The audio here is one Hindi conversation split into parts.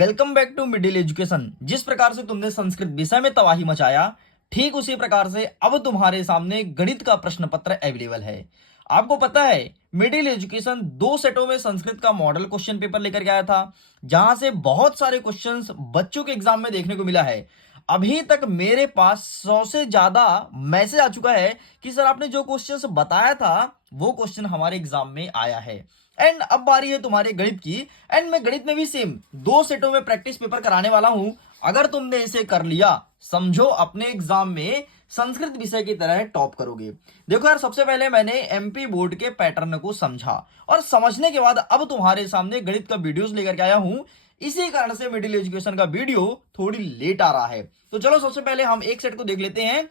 Welcome back to middle education. जिस प्रकार से तुमने संस्कृत विषय में तबाही मचाया, ठीक उसी प्रकार से अब तुम्हारे सामने गणित का प्रश्न पत्र अवेलेबल है। आपको पता है मिडिल एजुकेशन 2 सेटों में संस्कृत का मॉडल क्वेश्चन पेपर लेकर के आया था, जहां से बहुत सारे क्वेश्चंस बच्चों के एग्जाम में देखने को मिला है। अभी तक मेरे पास 100 से ज्यादा मैसेज आ चुका है कि सर आपने जो क्वेश्चंस बताया था वो क्वेश्चन हमारे एग्जाम में आया है। एंड अब बारी है तुम्हारे गणित की। एंड मैं गणित में भी सेम 2 सेटों में प्रैक्टिस पेपर कराने वाला हूं। अगर तुमने इसे कर लिया, समझो अपने एग्जाम में संस्कृत विषय की तरह टॉप करोगे। देखो यार, सबसे पहले मैंने एमपी बोर्ड के पैटर्न को समझा और समझने के बाद अब तुम्हारे सामने गणित का वीडियोस लेकर के आया हूं। इसी कारण से मिडिल एजुकेशन का वीडियो थोड़ी लेट आ रहा है। तो चलो सबसे पहले हम एक सेट को देख लेते हैं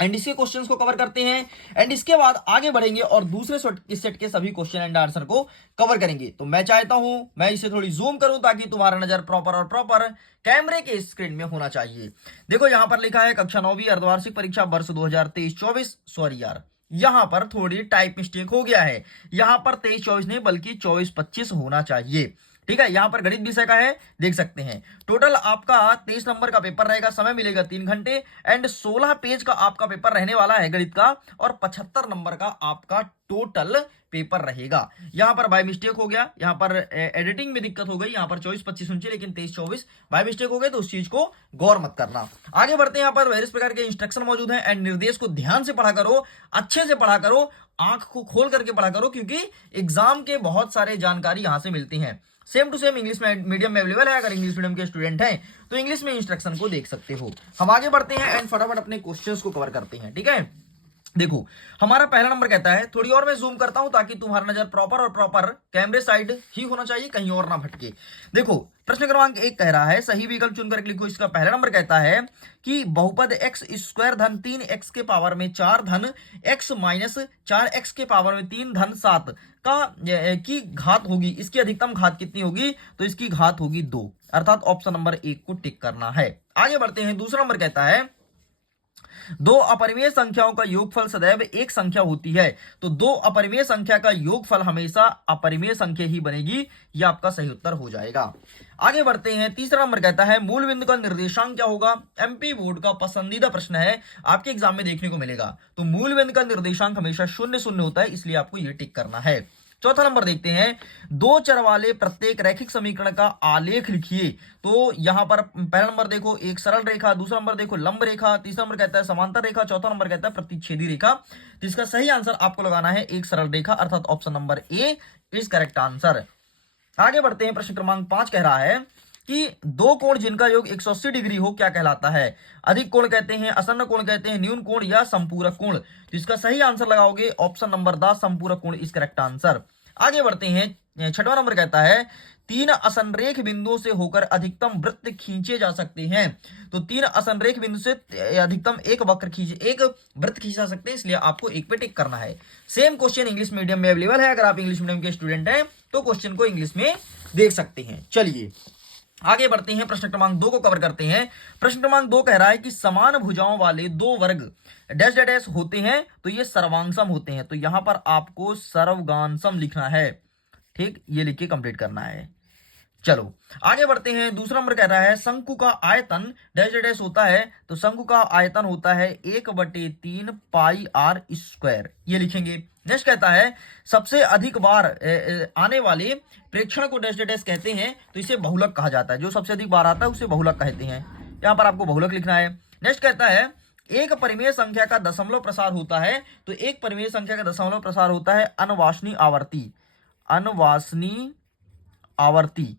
एंड इसके क्वेश्चंस को कवर करते हैं एंड इसके बाद आगे बढ़ेंगे और दूसरे सेट के सभी क्वेश्चन एंड आंसर को कवर करेंगे। तो मैं चाहता हूं मैं इसे थोड़ी जूम करूं ताकि तुम्हारा नजर प्रॉपर कैमरे के स्क्रीन में होना चाहिए। देखो यहां पर लिखा है कक्षा 9वीं अर्धवार्षिक परीक्षा वर्ष 2023-24। सॉरी यार, यहां पर थोड़ी टाइप मिस्टेक हो गया है। यहां पर 23-24 नहीं बल्कि 24-25 होना चाहिए। ठीक है, यहां पर गणित विषय का है, देख सकते हैं। टोटल आपका 23 नंबर का पेपर रहेगा, समय मिलेगा 3 घंटे एंड 16 पेज का आपका पेपर रहने वाला है गणित का और 75 नंबर का आपका टोटल पेपर रहेगा। यहां पर बाय मिस्टेक हो गया, यहां पर एडिटिंग में दिक्कत हो गई, यहां पर 24-25 होनी चाहिए लेकिन 23-24 बाय मिस्टेक हो गए, तो उस चीज को गौर मत करना। आगे बढ़ते हैं। यहां पर वेरियस प्रकार के इंस्ट्रक्शन मौजूद हैं एंड निर्देश को ध्यान से पढ़ा करो, अच्छे से पढ़ा करो, आंख को खोल करके पढ़ा करो, क्योंकि एग्जाम के बहुत सारे जानकारी यहां से मिलती हैं। सेम टू सेम इंग्लिश में मीडियम में अवेलेबल है। अगर इंग्लिश मीडियम के स्टूडेंट हैं तो इंग्लिश में इंस्ट्रक्शन को देख सकते हो। हम आगे बढ़ते हैं एंड फटाफट अपने क्वेश्चंस को कवर करते हैं। ठीक है, देखो हमारा पहला नंबर कहता है, थोड़ी और मैं जूम करता हूं ताकि तुम्हारा नजर प्रॉपर कैमरे साइड ही होना चाहिए, कहीं और ना भटके। देखो प्रश्न क्रमांक 1 कह रहा है, सही विकल्प चुनकर लिखो। इसका पहला नंबर कहता है कि बहुपद एक्स स्क्वायर धन 3x के पावर में 4 धन x माइनस 4x के पावर में 3 धन 7 की घात होगी। इसकी अधिकतम घात कितनी होगी? तो इसकी घात होगी 2, अर्थात ऑप्शन नंबर 1 को टिक करना है। आगे बढ़ते हैं। दूसरा नंबर कहता है, दो अपरिमेय संख्याओं का योगफल सदैव एक संख्या होती है। तो दो अपरिमेय संख्या का योगफल हमेशा अपरिमेय संख्या ही बनेगी। यह आपका सही उत्तर हो जाएगा। आगे बढ़ते हैं। तीसरा नंबर कहता है, मूल बिंदु का निर्देशांक क्या होगा? एमपी बोर्ड का पसंदीदा प्रश्न है, आपके एग्जाम में देखने को मिलेगा। तो मूल बिंदु का निर्देशांक हमेशा 0 होता है, इसलिए आपको यह टिक करना है। चौथा नंबर देखते हैं, दो चर वाले प्रत्येक रैखिक समीकरण का आलेख लिखिए। तो यहां पर पहला नंबर देखो एक सरल रेखा, दूसरा नंबर देखो लंब रेखा, तीसरा नंबर कहता है समांतर रेखा, चौथा नंबर कहता है प्रतिच्छेदी रेखा। तो इसका सही आंसर आपको लगाना है एक सरल रेखा, अर्थात option number A is correct answer. आगे बढ़ते हैं। प्रश्न क्रमांक 5 कह रहा है कि दो कोण जिनका योग 180 डिग्री हो क्या कहलाता है? अधिक कोण कहते हैं, असन्न कोण कहते हैं, न्यून कोण या संपूरक कोण। तो इसका सही आंसर लगाओगे ऑप्शन नंबर द संपूरक कोण इज करेक्ट आंसर। आगे बढ़ते हैं। छठवां नंबर कहता है, 3 असंरेख बिंदुओं से होकर अधिकतम वृत्त खींचे जा सकते हैं। तो 3 असंरेख बिंदु से अधिकतम एक वृत्त खींचे जा सकते हैं, इसलिए आपको एक पे टिक करना है। सेम क्वेश्चन इंग्लिश मीडियम में अवेलेबल है। अगर आप इंग्लिश मीडियम के स्टूडेंट हैं तो क्वेश्चन को इंग्लिश में देख सकते हैं। चलिए आगे बढ़ते हैं। प्रश्न क्रमांक 2 को कवर करते हैं। प्रश्न क्रमांक 2 कह रहा है कि समान भुजाओं वाले दो वर्ग डैश डैश होते हैं तो ये सर्वांगसम होते हैं। तो यहां पर आपको सर्वगांसम लिखना है। ठीक, ये लिख के कंप्लीट करना है। चलो आगे बढ़ते हैं। दूसरा नंबर कह रहा है, शंकु का आयतन डैश डैश होता है। तो शंकु का आयतन होता है 1/3 पाई आर स्क्वायर, ये लिखेंगे। नेक्स्ट कहता है, सबसे अधिक बार आने वाले प्रेक्षण को डैश डैश कहते हैं। तो इसे बहुलक कहा जाता है, जो सबसे अधिक बार आता है उसे बहुलक कहते हैं। यहां पर आपको बहुलक लिखना है। नेक्स्ट कहता है, एक परिमेय संख्या का दशमलव प्रसार होता है। तो एक परिमेय संख्या का दशमलव प्रसार होता है अनवासनीय आवर्ती, अनवासनीय आवर्ती।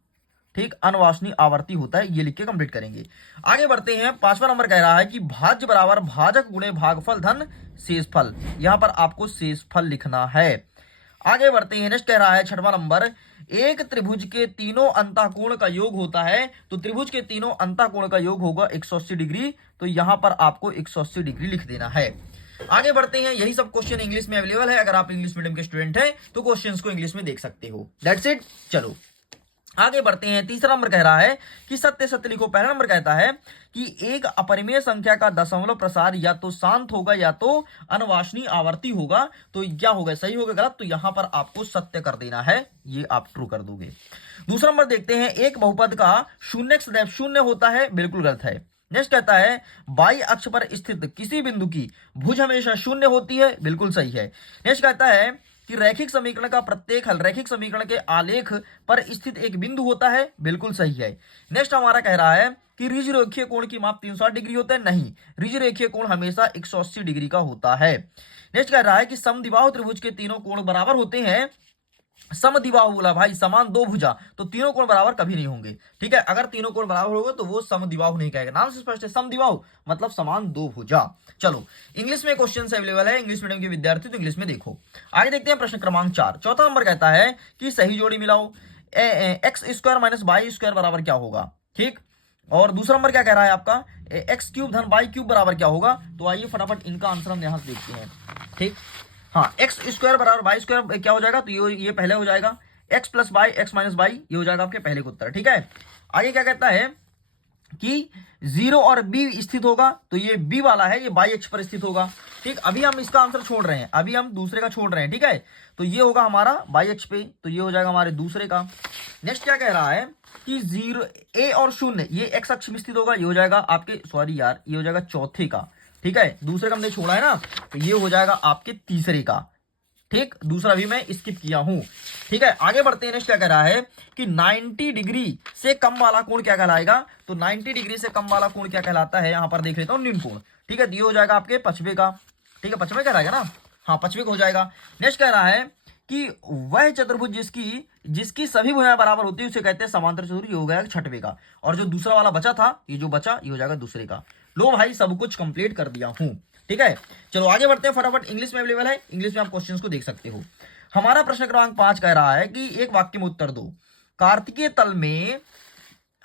ठीक, अनवासनीय आवर्ती होता है, ये लिख के कंप्लीट करेंगे। आगे बढ़ते हैं। 5वां नंबर कह रहा है कि भाज्य बराबर भाजक गुणे भागफल धन शेषफल। यहां पर आपको शेषफल लिखना है। आगे बढ़ते हैं। नेक्स्ट कह रहा है 6वां नंबर, एक त्रिभुज के तीनों अंतःकोण का योग होता है। तो त्रिभुज के तीनों अंतःकोण का योग होगा 180 डिग्री। तो यहां पर आपको 180 डिग्री लिख देना है। आगे बढ़ते हैं। यही सब क्वेश्चन इंग्लिश में अवेलेबल है। अगर आप इंग्लिश मीडियम के स्टूडेंट हैं तो क्वेश्चंस को इंग्लिश में देख सकते हो। That's it. चलो आगे बढ़ते हैं। तीसरा नंबर कह रहा है कि सत्य सत्य लिखो। पहला नंबर कहता है कि एक अपरिमेय संख्या का दशमलव प्रसार या तो शांत होगा या तो अनवांछनीय आवर्ती होगा। तो क्या होगा, सही होगा गलत? तो यहां पर आपको सत्य कर देना है, ये आप ट्रू कर दोगे। दूसरा नंबर देखते हैं, एक बहुपद का शून्य सदैव शून्य होता है, बिल्कुल गलत है। नेक्स्ट कहता है बाई अक्ष पर स्थित किसी बिंदु की भुज हमेशा शून्य होती है, बिल्कुल सही है। नेक्स्ट कहता है कि रैखिक समीकरण का प्रत्येक हल रैखिक समीकरण के आलेख पर स्थित एक बिंदु होता है, बिल्कुल सही है। नेक्स्ट हमारा कह रहा है कि ऋज रेखीय कोण की माप 360 डिग्री होता है, नहीं, ऋज रेखीय कोण हमेशा 180 डिग्री का होता है। नेक्स्ट कह रहा है कि समद्विबाहु त्रिभुज के तीनों कोण बराबर होते हैं। समद्विबाहु बोला भाई, समान दो भुजा, तो तीनों कोण बराबर कभी नहीं होंगे, ठीक है। अगर तीनों कोण बराबर होंगे तो वो समद्विबाहु नहीं कहेगा, नाम से स्पष्ट है, समद्विबाहु मतलब समान दो भुजा। चलो इंग्लिश में क्वेश्चन अवेलेबल है, इंग्लिश मीडियम के विद्यार्थी तो इंग्लिश में देखो। आगे देखते हैं प्रश्न क्रमांक 4। चौथा नंबर कहता है कि सही जोड़ी मिलाओ, x square minus y square बराबर क्या होगा, ठीक। और दूसरा नंबर क्या कह रहा है आपका, एक्स क्यूब धन वाई क्यूब बराबर क्या होगा। तो आइए फटाफट इनका आंसर हम यहां से देखते हैं, ठीक। हाँ, एक्स स्क्वायर बराबर वाई स्क्वायर क्या हो जाएगा, तो ये पहले हो जाएगा, x plus y x minus y, ये हो जाएगा आपके पहले का उत्तर, ठीक है। आगे क्या कहता है कि 0 और बी स्थित होगा, तो ये बी वाला है, ये बाई अक्ष पर स्थित होगा, ठीक। अभी हम इसका आंसर छोड़ रहे हैं, अभी हम दूसरे का छोड़ रहे हैं, ठीक है। तो ये होगा हमारा बाई अक्ष पे, तो ये हो जाएगा हमारे दूसरे का। नेक्स्ट क्या कह रहा है कि 0 ए और 0 ये एक्स अक्ष में स्थित होगा, ये हो जाएगा आपके, सॉरी यार, ये हो जाएगा चौथे का, ठीक है। दूसरे का हमने छोड़ा है ना, तो ये हो जाएगा आपके तीसरे का, ठीक। दूसरा भी मैं स्किप किया हूं, ठीक है। आगे बढ़ते हैं। नेक्स्ट क्या कह रहा है कि 90 डिग्री से कम वाला कोण क्या कहलाएगा, तो 90 डिग्री से कम वाला कोण क्या कहलाता है, यहां पर देख लेता हूं, निम्न कोण, ठीक है। तो ये हो जाएगा आपके पछवे का, ठीक है, पछवे कहलाएगा ना, हाँ पछवे का हो जाएगा। नेक्स्ट कह रहा है कि वह चतुर्भुज जिसकी सभी भुजाएं बराबर होती है उसे कहते हैं समांतर चतुर्भुज, ये हो गया छठवे का। और जो दूसरा वाला बचा था, ये जो बचा ये हो जाएगा दूसरे का। लो भाई सब कुछ कंप्लीट कर दिया हूं, ठीक है। चलो आगे बढ़ते हैं फटाफट, इंग्लिश में अवेलेबल है, इंग्लिश में आप क्वेश्चंस को देख सकते हो। हमारा प्रश्न क्रमांक 5 कह रहा है कि एक वाक्य में उत्तर दो। कार्तिकीय तल में,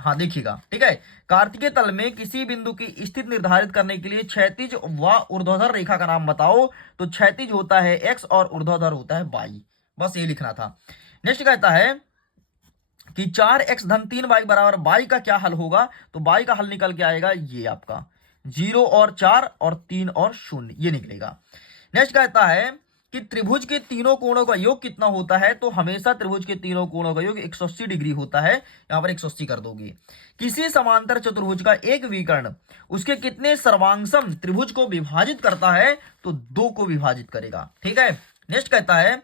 हाँ देखिएगा, ठीक है, कार्तिकीय तल में किसी बिंदु की स्थिति निर्धारित करने के लिए क्षैतिज व ऊर्ध्वाधर रेखा का नाम बताओ। तो क्षैतिज होता है एक्स और ऊर्ध्वाधर होता है वाई, बस ये लिखना था। नेक्स्ट कहता है कि 4x धन 3y बराबर y का क्या हल होगा। तो y का हल निकल के आएगा ये आपका 0 और 4 और 3 और 0, ये निकलेगा। नेक्स्ट कहता है कि त्रिभुज के तीनों कोणों का योग कितना होता है। तो हमेशा त्रिभुज के तीनों कोणों का योग 180 डिग्री होता है, यहां पर 180 कर दोगे। किसी समांतर चतुर्भुज का एक विकर्ण उसके कितने सर्वांगसम त्रिभुज को विभाजित करता है। तो 2 को विभाजित करेगा, ठीक है। नेक्स्ट कहता है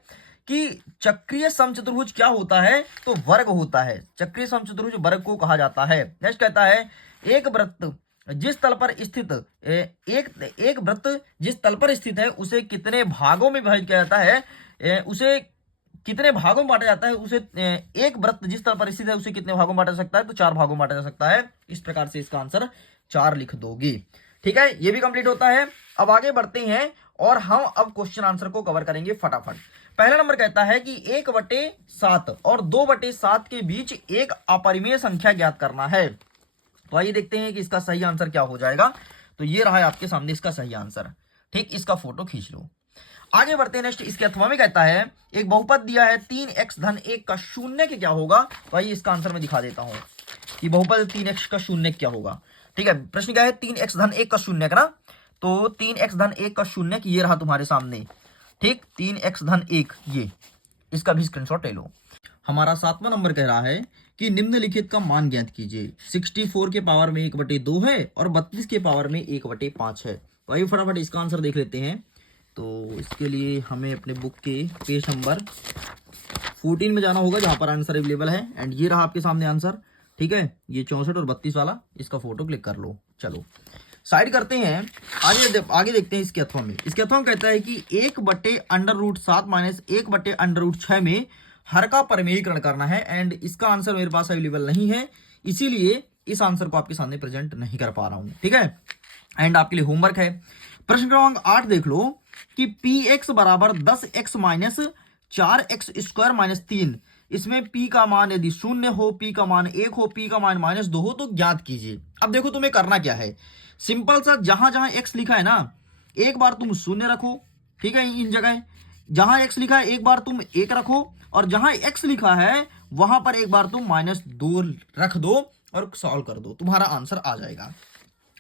कि चक्रीय समचतुर्भुज क्या होता है। तो वर्ग होता है, चक्रीय समचतुर्भुज वर्ग को कहा जाता है। नेक्स्ट कहता है एक वृत्त जिस तल पर स्थित एक वृत्त जिस तल पर स्थित है उसे कितने भागों में विभाजित किया जाता है, उसे कितने भागों में बांटा जाता है, उसे एक वृत्त जिस तल पर स्थित है उसे कितने भागों में बांटा जा सकता है। तो 4 भागों में बांटा जा सकता है। इस प्रकार से इसका आंसर 4 लिख दोगे, ठीक है। ये भी कंप्लीट होता है। अब आगे बढ़ते हैं और हम अब क्वेश्चन आंसर को कवर करेंगे फटाफट। पहला नंबर कहता है कि 1/7 और 2/7 के बीच एक अपरिमेय संख्या ज्ञात करना है। तो आइए देखते हैं कि इसका सही आंसर क्या हो जाएगा। तो ये रहा है आपके सामने इसका सही आंसर, ठीक। इसका फोटो खींच लो। आगे बढ़ते हैं। नेक्स्ट इसके अथवा में कहता है एक बहुपद दिया है 3x धन 1 का शून्य क्या होगा। तो आइए इसका आंसर मैं दिखा देता हूं कि बहुपद 3x का शून्य क्या होगा, ठीक है। प्रश्न क्या है 3x धन 1 का शून्य ना, तो 3x धन 1 का शून्य ये रहा तुम्हारे सामने, ठीक। 3x धन 1, ये इसका भी स्क्रीनशॉट ले लो। हमारा 7वां नंबर कह रहा है कि निम्नलिखित का मान ज्ञात कीजिए। 64 के पावर में 1/2 है और 32 के पावर में 1/5 है। तो आइए फटाफट इसका आंसर देख लेते हैं। तो इसके लिए हमें अपने बुक के पेज नंबर 14 में जाना होगा जहां पर आंसर अवेलेबल है। एंड ये रहा आपके सामने आंसर, ठीक है। ये 64 और 32 वाला, इसका फोटो क्लिक कर लो। चलो साइड करते हैं, आगे देखते हैं इसके अथवा में। इसके अथवा में कहता है कि 1/√7 माइनस 1/√6 में हर का परिमेयीकरण करना है। एंड इसका आंसर मेरे पास अवेलेबल नहीं है, इसीलिए इस आंसर को आपके सामने प्रेजेंट नहीं कर पा रहा हूं, ठीक है। एंड आपके लिए होमवर्क है। प्रश्न क्रमांक 8 देख लो कि px बराबर 10x minus 4x square minus 3, इसमें p का मान यदि 0 हो, p का मान 1 हो, p का मान -2 हो तो ज्ञात कीजिए। अब देखो तुम्हें करना क्या है, सिंपल सा, जहां जहां x लिखा है ना एक बार तुम 0 रखो, ठीक है। इन जगह जहां x लिखा है एक बार तुम 1 रखो, और जहां x लिखा है वहां पर एक बार तुम -2 रख दो और सॉल्व कर दो, तुम्हारा आंसर आ जाएगा।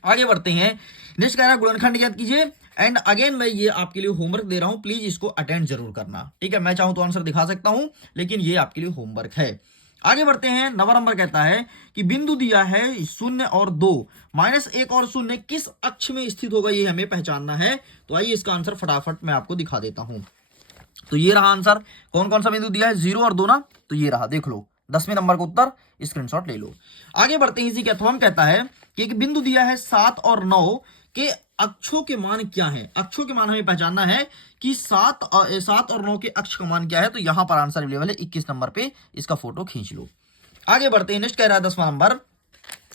आगे बढ़ते हैं। नेक्स्ट कह रहा है गुणनखंड ज्ञात कीजिए। एंड अगेन मैं ये आपके लिए होमवर्क दे रहा हूं, प्लीज इसको अटेंड जरूर करना, ठीक है। मैं चाहूं तो आंसर दिखा सकता हूं, लेकिन ये आपके लिए होमवर्क है। आगे बढ़ते हैं। 9वां नंबर कहता है कि बिंदु दिया है 0 और 2, -1 और 0 किस अक्ष में स्थित होगा, ये हमें पहचानना है। तो आइए इसका आंसर फटाफट मैं आपको दिखा देता हूं। तो ये रहा आंसर। कौन कौन सा बिंदु दिया है, 0 और 2 ना, तो ये रहा, देख लो 10वें नंबर का उत्तर, स्क्रीनशॉट ले लो। आगे बढ़ते हैं। इसी के अथवा कहता है कि एक बिंदु दिया है 7 और 9 के अक्षों के मान क्या है। अक्षों के मान हमें पहचानना है कि 7 और 9 के अक्ष का मान क्या है। तो यहां पर आंसर अवेलेबल है 21 नंबर पे, इसका फोटो खींच लो। आगे बढ़ते हैं। नेक्स्ट कह रहा है 10वां नंबर।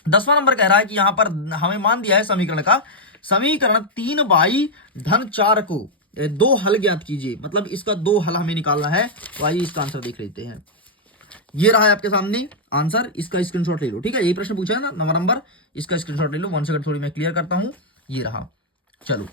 10वां नंबर कह रहा है कि यहां पर हमें मान दिया है समीकरण का, समीकरण 3y-4 को 2 हल ज्ञात कीजिए, मतलब इसका 2 हल हमें निकालना है। तो आइए इसका आंसर देख लेते हैं। ये रहा है आपके सामने आंसर, इसका स्क्रीनशॉट ले लो, ठीक है। यही प्रश्न पूछा है ना 9वां नंबर, इसका स्क्रीनशॉट ले लो। 1 सेकंड थोड़ी मैं क्लियर करता हूं। ये रहा, चलो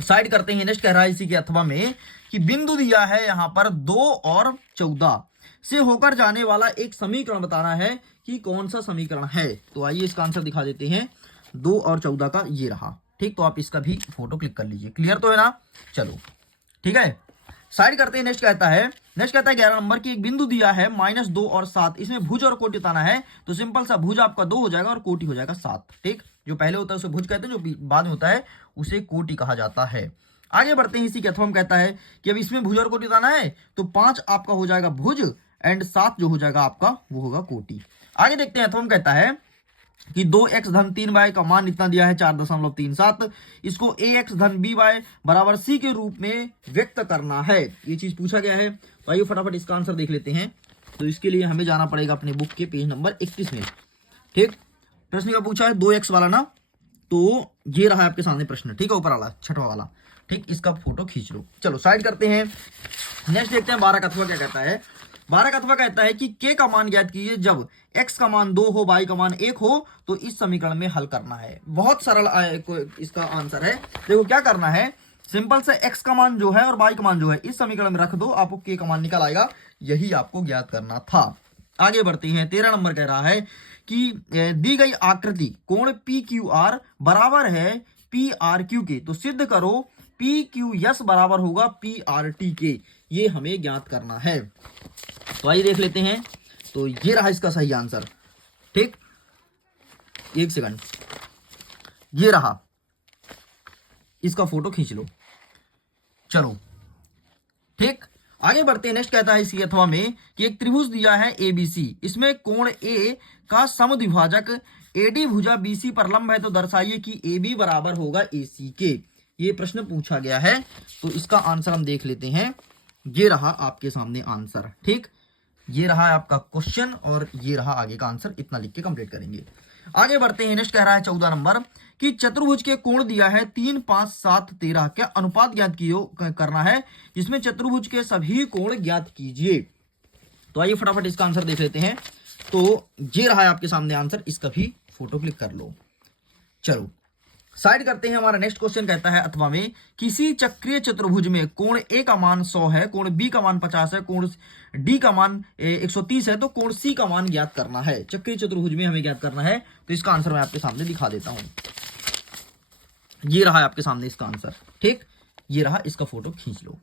साइड करते हैं। नेक्स्ट कह रहा है इसी के अथवा में कि बिंदु दिया है यहां पर 2 और 14 से होकर जाने वाला एक समीकरण बताना है कि कौन सा समीकरण है। तो आइए इसका आंसर दिखा देते हैं। 2 और 14 का ये रहा, ठीक। तो आप इसका भी फोटो क्लिक कर लीजिए, क्लियर तो है ना। चलो ठीक है, साइड करते हैं। नेक्स्ट कहता है 11 नंबर की एक बिंदु दिया है -2 और 7, इसमें भुज और कोटि बताना है। तो सिंपल सा भुज आपका 2 हो जाएगा और कोटि हो जाएगा 7, ठीक। जो पहले होता है उसे भुज कहते हैं, जो बाद में होता है उसे कोटि कहा जाता है। आगे बढ़ते हैं। इसी के अथवा में कहता है कि अब इसमें भुज और कोटि बताना है। तो 5 आपका हो जाएगा भुज एंड 7 जो हो जाएगा आपका वो होगा कोटि। आगे देखते हैं। अथवा में कहता है कि 2x धन 3y का मान इतना दिया है 4.37, इसको ax धन by बराबर c के रूप में व्यक्त करना है। ये चीज पूछा गया है। तो आइए फटाफट इसका आंसर देख लेते हैं। तो इसके लिए हमें जाना पड़ेगा अपने बुक के पेज नंबर 31 में, ठीक। प्रश्न का पूछा है 2x वाला ना, तो ये रहा आपके सामने प्रश्न, ठीक है, ऊपर वाला 6वां वाला, ठीक। इसका फोटो खींच लो। चलो साइड करते हैं। नेक्स्ट देखते हैं 12 का अथवा क्या कहता है। 12 का अथवा कहता है कि k का मान ज्ञात कीजिए जब x का मान 2 हो, y का मान 1 हो, तो इस समीकरण में हल करना है। बहुत सरल इसका आंसर है। देखो क्या करना है, सिंपल से x का मान जो है और y का मान जो है इस समीकरण में रख दो, आपको k का मान निकल आएगा। यही आपको ज्ञात करना था। आगे बढ़ते हैं। 13 नंबर कह रहा है कि दी गई आकृति कोण PQR बराबर है PRQ के, तो सिद्ध करो PQS बराबर होगा PRT के। ये हमें ज्ञात करना है। तो आइए देख लेते हैं। तो ये रहा इसका सही आंसर, ठीक। 1 सेकंड, ये रहा, इसका फोटो खींच लो। चलो ठीक, आगे बढ़ते हैं। नेक्स्ट कहता है इसी अथवा में कि एक त्रिभुज दिया है ABC, इसमें कोण A का समद्विभाजक AD भुजा BC पर लंब है, तो दर्शाइए कि AB बराबर होगा AC के। ये प्रश्न पूछा गया है। तो इसका आंसर हम देख लेते हैं। ये रहा आपके सामने आंसर, ठीक। ये रहा आपका क्वेश्चन और ये रहा आगे का आंसर। इतना लिख के कंप्लीट करेंगे। आगे बढ़ते हैं। नेक्स्ट कह रहा है 14 नंबर कि चतुर्भुज के कोण दिया है 3, 5, 7, 13 क्या अनुपात ज्ञात करना है, जिसमें चतुर्भुज के सभी कोण ज्ञात कीजिए। तो आइए फटाफट इसका आंसर देख लेते हैं। तो ये रहा है आपके सामने आंसर, इसका भी फोटो क्लिक कर लो। चलो साइड करते हैं। हमारा नेक्स्ट क्वेश्चन कहता है अथवा में किसी चक्रीय चतुर्भुज में कोण A का मान 100 है, कोण B का मान 50 है, कोण D का मान 130 है, तो कोण C का मान ज्ञात करना है। चक्रीय चतुर्भुज में हमें ज्ञात करना है। तो इसका आंसर मैं आपके सामने दिखा देता हूं। ये रहा आपके सामने इसका आंसर, ठीक। ये रहा, इसका फोटो खींच लो।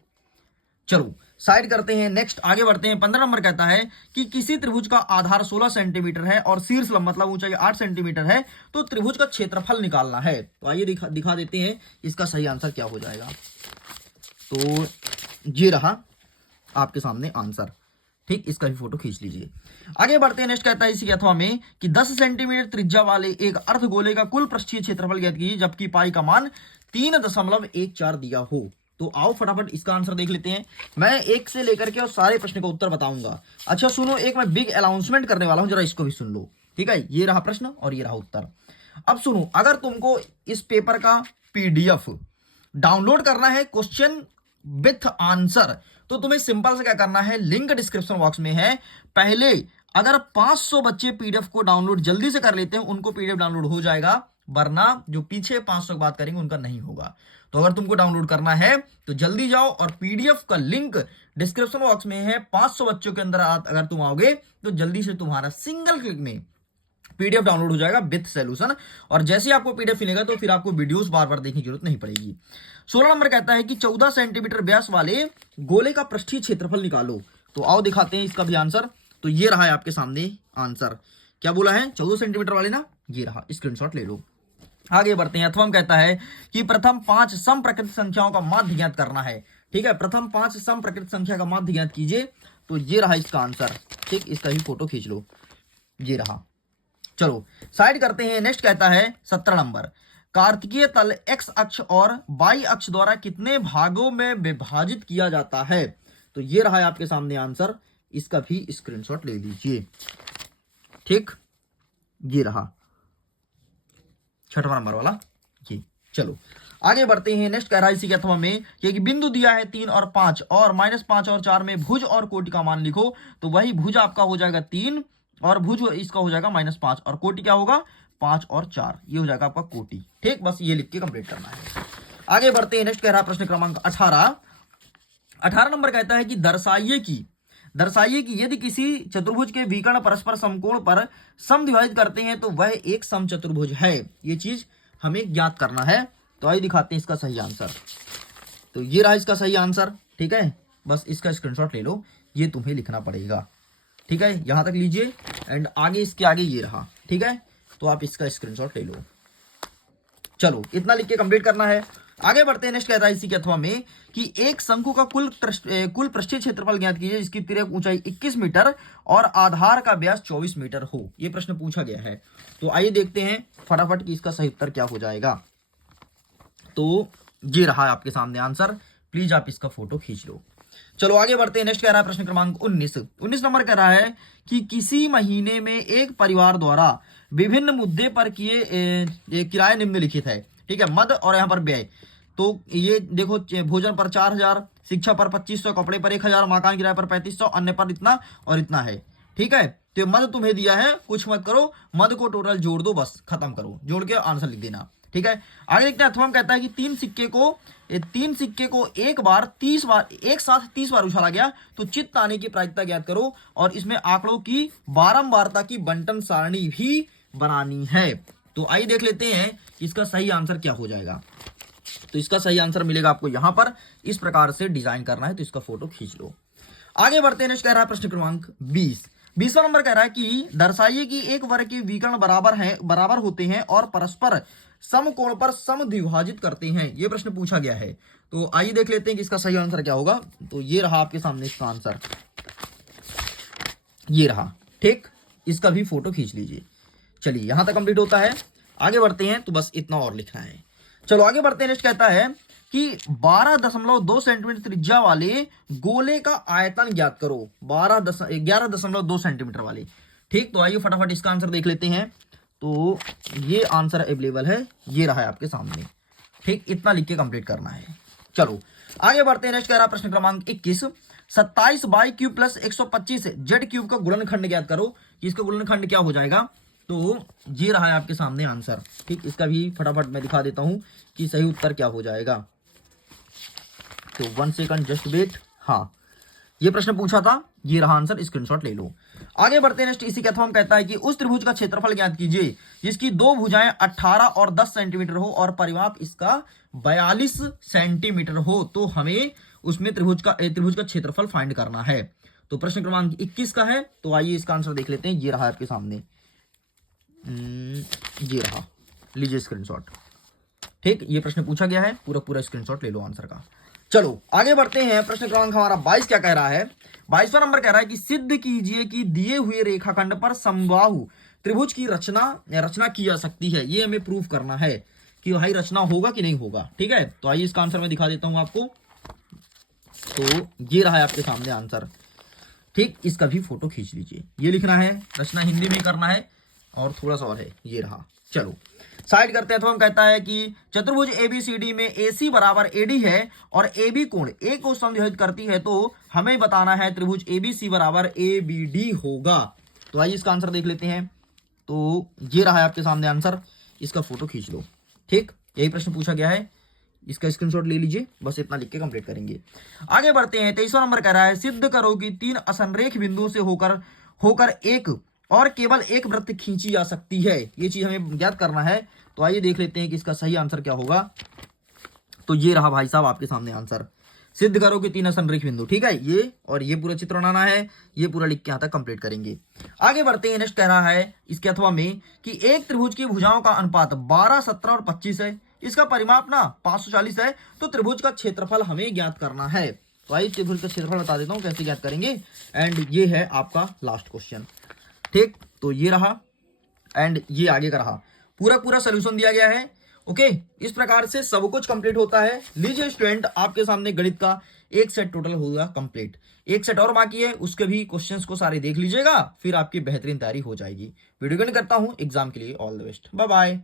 चलो साइड करते हैं। नेक्स्ट आगे बढ़ते हैं। 15 नंबर कहता है कि किसी त्रिभुज का आधार 16 सेंटीमीटर है और शीर्ष लंब मतलब ऊंचाई 8 सेंटीमीटर है, तो त्रिभुज का क्षेत्रफल निकालना है। तो आइए दिखा देते हैं इसका सही आंसर क्या हो जाएगा। तो ये रहा आपके सामने आंसर, ठीक। इसका भी फोटो खींच लीजिए। आगे बढ़ते हैं। नेक्स्ट कहता है इसी अथवा में कि 10 सेंटीमीटर त्रिज्या वाले एक अर्धगोले का कुल पृष्ठीय क्षेत्रफल ज्ञात कीजिए, जबकि पाई का मान 3.14 दिया हो। तो आओ फटाफट इसका आंसर देख लेते हैं। मैं एक से लेकर के और सारे प्रश्न का उत्तर बताऊंगा। अच्छा सुनो, एक मैं बिग अनाउंसमेंट करने वाला हूं, जरा इसको भी सुन लो, ठीक है। ये रहा प्रश्न और ये रहा उत्तर। अब सुनो, अगर तुमको इस पेपर का PDF डाउनलोड करना है क्वेश्चन विथ आंसर, तो तुम्हें सिंपल से क्या करना है, लिंक डिस्क्रिप्शन बॉक्स में है। पहले अगर 500 बच्चे PDF को डाउनलोड जल्दी से कर लेते हैं, उनको PDF डाउनलोड हो जाएगा। वरना जो पीछे 500 की बात करेंगे उनका नहीं होगा। तो अगर तुमको डाउनलोड करना है तो जल्दी जाओ और पीडीएफ का लिंक डिस्क्रिप्शन बॉक्स में है। 500 बच्चों के अंदर अगर तुम आओगे तो जल्दी से तुम्हारा सिंगल क्लिक में पीडीएफ डाउनलोड हो जाएगा विद सॉल्यूशन। और जैसे ही आपको पीडीएफ मिलेगा तो फिर आपको वीडियोस बार बार देखने की जरूरत नहीं पड़ेगी। 16 नंबर कहता है कि 14 सेंटीमीटर व्यास वाले गोले का पृष्ठीय क्षेत्रफल निकालो। तो आओ दिखाते हैं इसका भी आंसर। तो ये रहा है आपके सामने आंसर। क्या बोला है? 14 सेंटीमीटर वाले ना, ये रहा, स्क्रीनशॉट ले लो। आगे बढ़ते हैं। अथवा कहता है कि प्रथम 5 सम प्रकृत संख्याओं का माध्य ज्ञात करना है। ठीक है, प्रथम 5 सम प्रकृत संख्या का माध्य ज्ञात कीजिए। तो ये रहा इसका आंसर। ठीक, इसका भी फोटो खींच लो, ये रहा। चलो साइड करते हैं। नेक्स्ट कहता है 17 नंबर, कार्तिकीय तल एक्स अक्ष और वाई अक्ष द्वारा कितने भागों में विभाजित किया जाता है। तो ये रहा है आपके सामने आंसर। इसका भी स्क्रीनशॉट ले लीजिए। ठीक, ये रहा 6वां नंबर वाला ये। चलो आगे बढ़ते हैं। नेक्स्ट कह रहा है इसी के अथवा में कि बिंदु दिया है 3 और 5 और -5 और 4 में भुज और कोटि का मान लिखो। तो वही भुज आपका हो जाएगा 3 और भुज इसका हो जाएगा -5 और कोटि क्या होगा 5 और 4, ये हो जाएगा आपका कोटि। ठीक, बस ये लिख के कंप्लीट करना है। आगे बढ़ते हैं। नेक्स्ट कह रहा है प्रश्न क्रमांक 18 नंबर कहता है कि दर्शाइए कि यदि किसी चतुर्भुज के विकर्ण परस्पर समकोण पर समद्विभाजित करते हैं तो वह एक समचतुर्भुज है। ये चीज हमें ज्ञात करना है। तो आइए दिखाते हैं इसका सही आंसर। तो ये रहा इसका सही आंसर। ठीक है, बस इसका स्क्रीनशॉट ले लो, ये तुम्हें लिखना पड़ेगा। ठीक है, यहां तक लीजिए एंड आगे इसके आगे ये रहा। ठीक है, तो आप इसका स्क्रीनशॉट ले लो। चलो इतना लिख के कंप्लीट करना है। आगे बढ़ते हैं। नेक्स्ट कहता है इसी के अथवा में कि एक शंकु का कुल पृष्ठीय क्षेत्रफल ज्ञात कीजिए जिसकी तिर्यक ऊंचाई 21 मीटर और आधार का व्यास 24 मीटर हो। यह प्रश्न पूछा गया है। तो आइए देखते हैं फटाफट कि इसका सही उत्तर क्या हो जाएगा। तो ये रहा है आपके सामने आंसर। प्लीज आप इसका फोटो खींच लो। चलो आगे बढ़ते हैं। नेक्स्ट कह रहा है प्रश्न क्रमांक 19 नंबर कह रहा है कि किसी महीने में एक परिवार द्वारा विभिन्न मुद्दे पर किए किराए निम्नलिखित है। ठीक है, मद और यहाँ पर व्यय। तो ये देखो, भोजन पर 4000, शिक्षा पर 2500, कपड़े पर 1000, मकान किराए पर 3500, अन्य पर इतना और इतना है। ठीक है, तो मद तुम्हें दिया है, कुछ मत करो, मद को टोटल जोड़ दो, बस खत्म करो, जोड़ के आंसर लिख देना। ठीक है, आगे देखते हैं। अथवा कहता है कि तीन सिक्के को एक साथ 30 बार उछाला गया तो चित्त आने की प्रायिकता ज्ञात करो और इसमें आंकड़ों की बारंबारता की बंटन सारणी भी बनानी है। तो आइए देख लेते हैं इसका सही आंसर क्या हो जाएगा। तो इसका सही आंसर मिलेगा आपको यहां पर, इस प्रकार से डिजाइन करना है। तो इसका फोटो खींच लो। आगे बढ़ते हैं। नेक्स्ट कह रहा है प्रश्न क्रमांक 20वां नंबर कह रहा है कि दर्शाइए कि एक वर्ग के विकर्ण बराबर होते हैं और परस्पर समकोण पर समद्विभाजित करते हैं। यह प्रश्न पूछा गया है। तो आइए देख लेते हैं कि इसका सही आंसर क्या होगा। तो ये रहा आपके सामने इसका आंसर, ये रहा। ठीक, इसका भी फोटो खींच लीजिए। चलिए यहां तक कंप्लीट होता है। आगे बढ़ते हैं। तो बस इतना और लिखना है। चलो आगे बढ़ते हैं। नेक्स्ट कहता है कि 12.2 सेंटीमीटर त्रिज्या वाले गोले का आयतन ज्ञात करो। 11.2 सेंटीमीटर वाले। ठीक, तो आइए फटाफट इसका आंसर देख लेते हैं। तो ये आंसर अवेलेबल है, ये रहा है आपके सामने। ठीक, इतना लिख के कंप्लीट करना है। चलो आगे बढ़ते हैं। नेक्स्ट कह रहा प्रश्न क्रमांक 21, 27 by cube plus 125 Z cube का गुणनखंड ज्ञात करो। इसका गुणनखंड क्या हो जाएगा। तो ये रहा है आपके सामने आंसर। ठीक, इसका भी फटाफट मैं दिखा देता हूं कि सही उत्तर क्या हो जाएगा। तो 1 सेकंड जस्ट वेट। हाँ, ये प्रश्न पूछा था, ये रहा आंसर, स्क्रीनशॉट ले लो। आगे बढ़ते हैं। नेक्स्ट इसी के अथवा में कहता है कि उस त्रिभुज का क्षेत्रफल ज्ञात कीजिए जिसकी दो भुजाएं 18 और 10 सेंटीमीटर हो और परिमाप इसका 42 सेंटीमीटर हो। तो हमें उसमें त्रिभुज का क्षेत्रफल फाइंड करना है। तो प्रश्न क्रमांक 21 का है। तो आइए इसका आंसर देख लेते हैं। ये रहा आपके सामने, ये रहा, लीजिए स्क्रीनशॉट। ठीक, ये प्रश्न पूछा गया है, पूरा स्क्रीनशॉट ले लो आंसर का। चलो आगे बढ़ते हैं। प्रश्न क्रमांक हमारा 22 क्या कह रहा है। 22वां नंबर कह रहा है कि सिद्ध कीजिए कि दिए हुए रेखाखंड पर समबाहु त्रिभुज की रचना की जा सकती है। ये हमें प्रूफ करना है कि भाई रचना होगा कि नहीं होगा। ठीक है, तो आइए इसका आंसर मैं दिखा देता हूं आपको। तो ये रहा है आपके सामने आंसर। ठीक, इसका भी फोटो खींच लीजिए। ये लिखना है, रचना हिंदी में करना है और थोड़ा सा और है, ये रहा। चलो साइड करते हैं। तो हम कहता है कि चतुर्भुज एबीसीडी में AC बराबर AD है और AB कोण A को समद्विभाजित करती है। तो हमें बताना है त्रिभुज ABC बराबर ABD होगा। तो आइए इसका आंसर देख लेते हैं। तो ये रहा है आपके सामने आंसर। इसका फोटो खींच लो। ठीक, यही प्रश्न पूछा गया है, इसका स्क्रीनशॉट ले लीजिए, बस इतना लिख के कंप्लीट करेंगे। आगे बढ़ते हैं। 23वां नंबर कह रहा है सिद्ध करो कि 3 असंरेख बिंदुओं से होकर होकर एक और केवल एक वृत्त खींची जा सकती है। ये चीज हमें ज्ञात करना है। तो आइए देख लेते हैं कि इसका सही आंसर क्या होगा। तो ये रहा भाई साहब आपके सामने आंसर। सिद्ध करो कि 3 असंरेख बिंदु, ठीक है, ये और ये पूरा चित्र बनाना है, ये पूरा लिख के यहां तक कंप्लीट करेंगे। आगे बढ़ते हैं। नेक्स्ट कह रहा है इसके अथवा में कि एक त्रिभुज की भुजाओं का अनुपात 12, 17 और 25 है, इसका परिमाप ना 540 है, तो त्रिभुज का क्षेत्रफल हमें ज्ञात करना है। तो आइए त्रिभुज का क्षेत्रफल बता देता हूं कैसे ज्ञात करेंगे। एंड ये है आपका लास्ट क्वेश्चन। ठीक, तो ये रहा एंड ये आगे का रहा। पूरा पूरा सोल्यूशन दिया गया है। ओके, इस प्रकार से सब कुछ कंप्लीट होता है। लीजिए स्टूडेंट, आपके सामने गणित का एक सेट टोटल होगा कंप्लीट। एक सेट और बाकी है, उसके भी क्वेश्चंस को सारे देख लीजिएगा, फिर आपकी बेहतरीन तैयारी हो जाएगी। वीडियो करता हूं एग्जाम के लिए। All the best, bye bye.